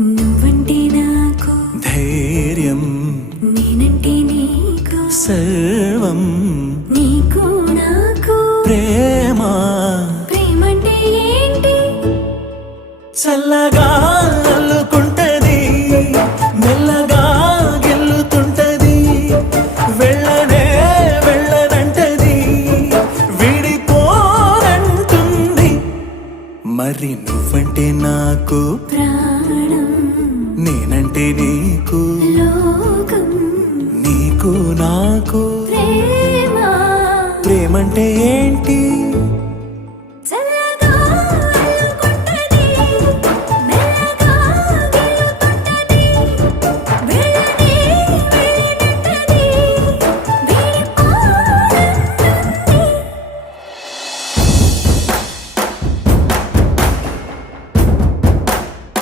నువ్వంటే నాకు ధైర్యం, నేనంటే నీకు సర్వం, నీకు నాకు ప్రేమ. ప్రేమంటే ఏంటి? చల్లగా అల్లుకుంటది, మెల్లగా గెల్లుతుంటది, వెళ్ళనే వెళ్ళనంటది, విడిపోనంటుంది. మరి నువ్వంటే నాకు ప్రాణం, నేనంటే నీకు లోకం, నీకు నాకు ప్రేమ. ప్రేమంటే